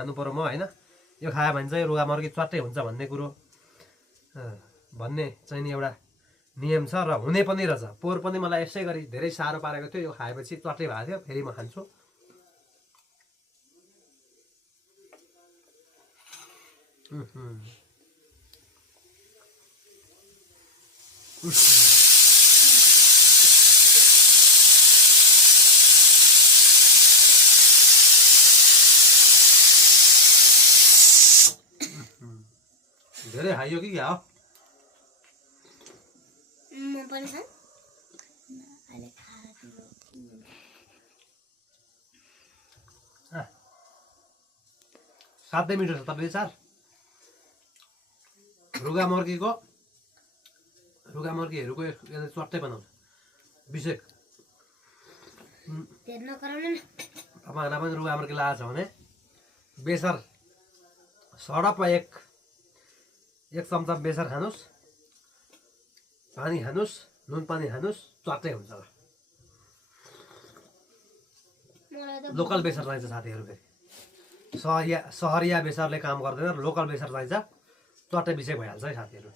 खानु पर्यो म हैन। यो खायो भने चाहिँ रुगामर्गी च्वाट्टै हुन्छ भन्ने कुरो भन्ने चाहिँ नि एउटा नियम छ र हुने पनि रहेछ। पोहोर पनि मलाई यसै गरी धेरै साह्रो पारेको थियो, यो खाएपछि च्वाट्टै भएको थियो। फेरि म खान्छु। धेरै खाइयो कि क्या हो? म पनि खान अहिले खाएर तिम्रो 7 मिटर छ तपाईँ चार रुगामर्गीहरूको यसले च्वाट्टै बनाउँछ। विषेक तेल नगराउनु न। तपाईँहरूलाई पनि रुगामर्गी लागेको छ भने बेसार सडप एक चम्चा बेसार खानुहोस्, पानी खानुहोस्, नुन पानी खानुहोस्, च्वाट्टै हुन्छ। लोकल बेसार चाहिन्छ साथीहरू। फेरि सहरिया बेसारले काम गर्दैन, लोकल बेसार चाहिन्छ। च्वाट्टै विषय भइहाल्छ है साथीहरू।